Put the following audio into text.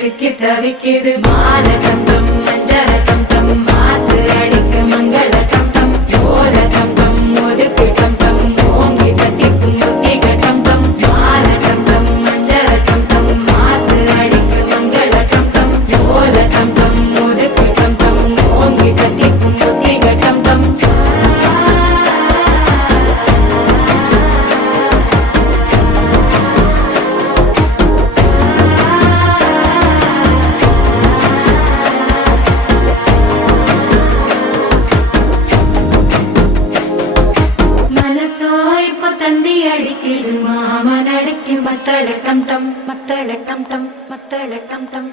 சிக்கி தவிக்குது மால டம் டம் மஞ்சள டம் டம் மாத்து அடிக்க மங்கள டம் டம் ஓல டம் டம் ஒதுக்கு டம் டம் ஓங்கி தட்டிக்கும் முத்திக டம் டம் மால டம் டம் மஞ்சள டம் டம் மாத்து அடிக்க மங்கள டம் டம் ஓல டம் டம் ஒதுக்கு டம் டம் ஓங்கி தட்டிக்கும் முத்திக டம் டம் தந்தி அடிக்குது மாமன் அடிக்கும் மத்தள டம் டம் மத்தள டம் டம் மத்தள டம் டம்